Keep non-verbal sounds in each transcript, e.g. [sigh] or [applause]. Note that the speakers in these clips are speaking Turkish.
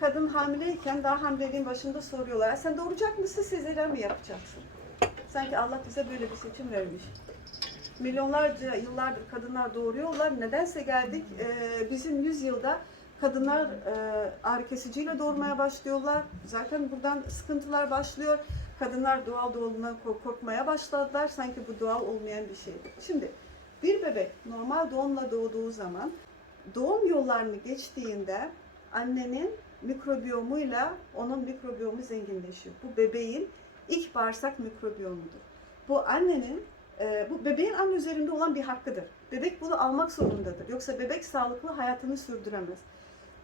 kadın hamileyken daha hamileliğin başında soruyorlar. Sen doğuracak mısın, sezeryan mı yapacaksın? Sanki Allah bize böyle bir seçim vermiş. Milyonlarca yıllardır kadınlar doğuruyorlar. Nedense geldik e, bizim yüzyılda kadınlar e, ağrı kesiciyle doğurmaya başlıyorlar. Zaten buradan sıkıntılar başlıyor. Kadınlar doğal doğumdan kork- korkmaya başladılar. Sanki bu doğal olmayan bir şey. Şimdi bir bebek normal doğumla doğduğu zaman doğum yollarını geçtiğinde annenin mikrobiyomuyla onun mikrobiyomu zenginleşiyor. Bu bebeğin ilk bağırsak mikrobiyomudur. Bu annenin, e, bu bebeğin anne üzerinde olan bir hakkıdır. Bebek bunu almak zorundadır. Yoksa bebek sağlıklı hayatını sürdüremez.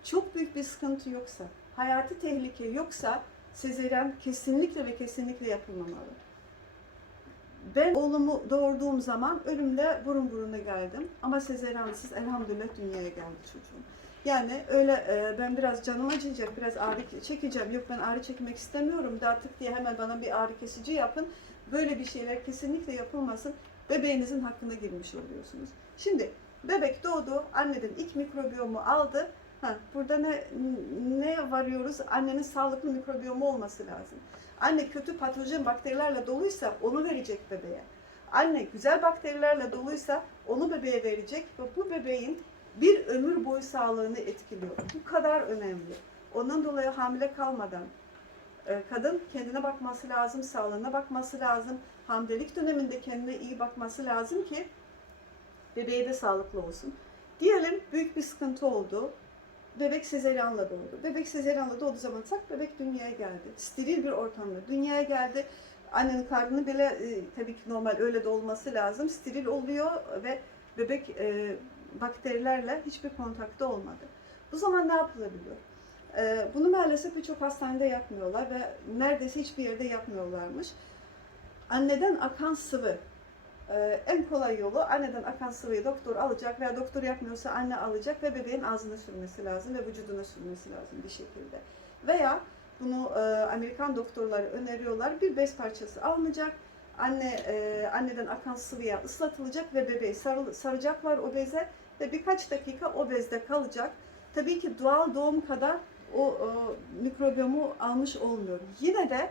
Çok büyük bir sıkıntı yoksa, hayati tehlike yoksa sezeryan kesinlikle ve kesinlikle yapılmamalı. Ben oğlumu doğurduğum zaman ölümle burun buruna geldim. Ama sezeryansız elhamdülillah dünyaya geldi çocuğum. Yani öyle e, ben biraz canım acıyacak, biraz ağrı çekeceğim. Yok ben ağrı çekmek istemiyorum. Daha tık diye hemen bana bir ağrı kesici yapın. Böyle bir şeyler kesinlikle yapılmasın. Bebeğinizin hakkına girmiş oluyorsunuz. Şimdi bebek doğdu, anneden ilk mikrobiyomu aldı. Ha, burada ne ne varıyoruz? Annenin sağlıklı mikrobiyomu olması lazım. Anne kötü patojen bakterilerle doluysa onu verecek bebeğe. Anne güzel bakterilerle doluysa onu bebeğe verecek ve bu bebeğin bir ömür boyu sağlığını etkiliyor. Bu kadar önemli. Ondan dolayı hamile kalmadan e, kadın kendine bakması lazım, sağlığına bakması lazım. Hamilelik döneminde kendine iyi bakması lazım ki bebeğe de sağlıklı olsun. Diyelim büyük bir sıkıntı oldu. Bebek sezeryanla doğdu. Bebek sezeryanla doğduğu zaman tak bebek dünyaya geldi. Steril bir ortamda dünyaya geldi. Annenin karnını bile e, tabii ki normal öyle de olması lazım. Steril oluyor ve bebek e, bakterilerle hiçbir kontakta olmadı. Bu zaman ne yapılabiliyor? E, bunu maalesef birçok hastanede yapmıyorlar ve neredeyse hiçbir yerde yapmıyorlarmış. Anneden akan sıvı ee, en kolay yolu anneden akan sıvıyı doktor alacak veya doktor yapmıyorsa anne alacak ve bebeğin ağzına sürmesi lazım ve vücuduna sürmesi lazım bir şekilde. Veya bunu e, Amerikan doktorları öneriyorlar. Bir bez parçası alınacak, anne e, anneden akan sıvıya ıslatılacak ve bebeği sarıl, saracaklar o beze ve birkaç dakika o bezde kalacak. Tabii ki doğal doğum kadar o, o mikrobiyomu almış olmuyor. Yine de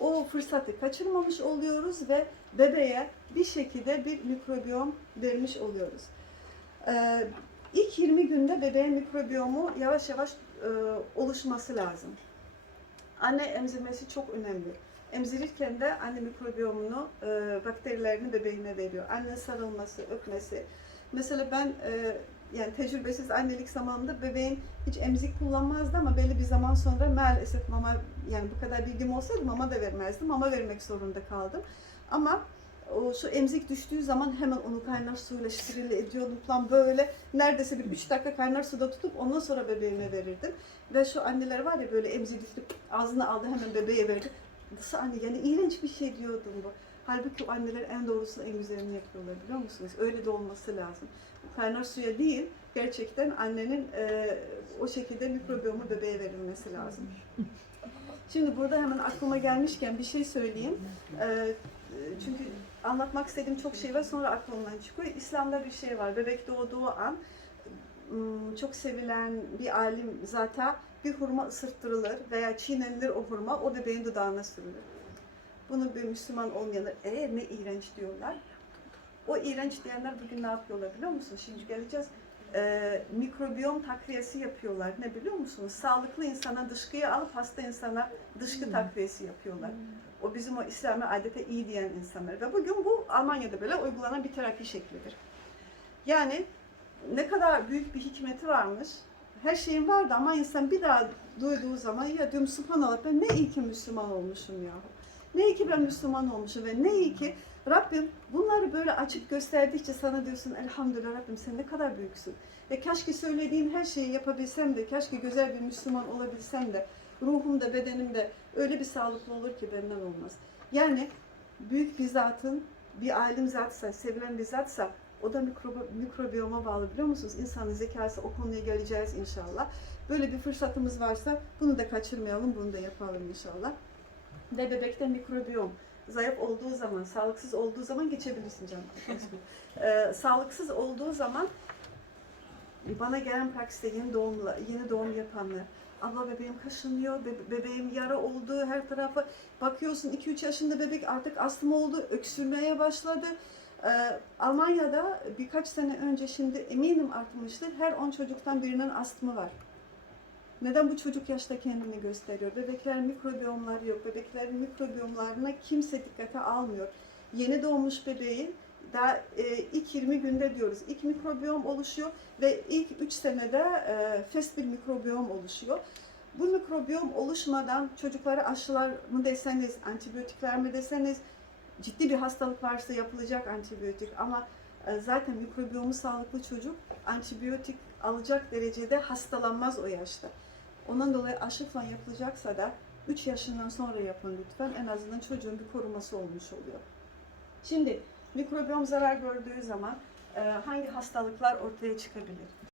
o fırsatı kaçırmamış oluyoruz ve bebeğe bir şekilde bir mikrobiyom vermiş oluyoruz. Ee, ilk 20 günde bebeğin mikrobiyomu yavaş yavaş e, oluşması lazım. Anne emzirmesi çok önemli. Emzirirken de anne mikrobiyomunu, e, bakterilerini bebeğine veriyor. Anne sarılması, öpmesi. Mesela ben e, yani tecrübesiz annelik zamanında bebeğin hiç emzik kullanmazdı ama belli bir zaman sonra maalesef mama yani bu kadar bilgim olsaydı mama da vermezdim. Mama vermek zorunda kaldım. Ama o şu emzik düştüğü zaman hemen onu kaynar suyla steril ediyordum falan böyle neredeyse bir 3 dakika kaynar suda tutup ondan sonra bebeğime verirdim. Ve şu anneler var ya böyle emziği düşürüp ağzına aldı hemen bebeğe verdi. Nasıl anne yani iğrenç bir şey diyordum bu. Halbuki anneler en doğrusunu en güzelini yapıyorlar biliyor musunuz? Öyle de olması lazım. Kaynar suya değil gerçekten annenin e, o şekilde mikrobiyomu bebeğe verilmesi lazım. [laughs] Şimdi burada hemen aklıma gelmişken bir şey söyleyeyim. E, çünkü anlatmak istediğim çok şey var sonra aklımdan çıkıyor. İslam'da bir şey var. Bebek doğduğu an çok sevilen bir alim zaten bir hurma ısırttırılır veya çiğnenilir o hurma o bebeğin dudağına sürülür. Bunu bir Müslüman olmayanlar e ne iğrenç diyorlar. O iğrenç diyenler bugün ne yapıyorlar biliyor musunuz? Şimdi geleceğiz. Ee, mikrobiyom takviyesi yapıyorlar. Ne biliyor musunuz? Sağlıklı insana dışkıyı alıp hasta insana dışkı takviyesi yapıyorlar. O bizim o İslam'a adete iyi diyen insanlar. Ve bugün bu Almanya'da böyle uygulanan bir terapi şeklidir. Yani ne kadar büyük bir hikmeti varmış. Her şeyin vardı ama insan bir daha duyduğu zaman ya diyorum subhanallah ben ne iyi ki Müslüman olmuşum ya. Ne iyi ki ben Müslüman olmuşum ve ne iyi ki Rabbim bunları böyle açık gösterdikçe sana diyorsun elhamdülillah Rabbim sen ne kadar büyüksün. Ve keşke söylediğin her şeyi yapabilsem de, keşke güzel bir Müslüman olabilsem de, ruhum da bedenim de öyle bir sağlıklı olur ki benden olmaz. Yani büyük bir zatın, bir alim zatsa, sevilen bir zatsa o da mikrobi, mikrobiyoma bağlı biliyor musunuz? İnsanın zekası o konuya geleceğiz inşallah. Böyle bir fırsatımız varsa bunu da kaçırmayalım, bunu da yapalım inşallah. Ve bebekte mikrobiyom zayıf olduğu zaman, sağlıksız olduğu zaman geçebilirsin canım. [laughs] Ee, sağlıksız olduğu zaman bana gelen praksiste yeni doğumla, yeni doğum yapanlar, Abla bebeğim kaşınıyor, be- bebeğim yara oldu her tarafı. Bakıyorsun 2-3 yaşında bebek artık astım oldu, öksürmeye başladı. Ee, Almanya'da birkaç sene önce şimdi eminim artmıştır. Her 10 çocuktan birinin astımı var. Neden bu çocuk yaşta kendini gösteriyor? Bebeklerin mikrobiyomları yok. Bebeklerin mikrobiyomlarına kimse dikkate almıyor. Yeni doğmuş bebeğin daha e, ilk 20 günde diyoruz ilk mikrobiyom oluşuyor ve ilk 3 senede e, fest bir mikrobiyom oluşuyor. Bu mikrobiyom oluşmadan çocuklara aşılar mı deseniz, antibiyotikler mi deseniz, ciddi bir hastalık varsa yapılacak antibiyotik ama e, zaten mikrobiyomu sağlıklı çocuk antibiyotik alacak derecede hastalanmaz o yaşta. Ondan dolayı aşı falan yapılacaksa da 3 yaşından sonra yapın lütfen. En azından çocuğun bir koruması olmuş oluyor. Şimdi mikrobiyom zarar gördüğü zaman e, hangi hastalıklar ortaya çıkabilir?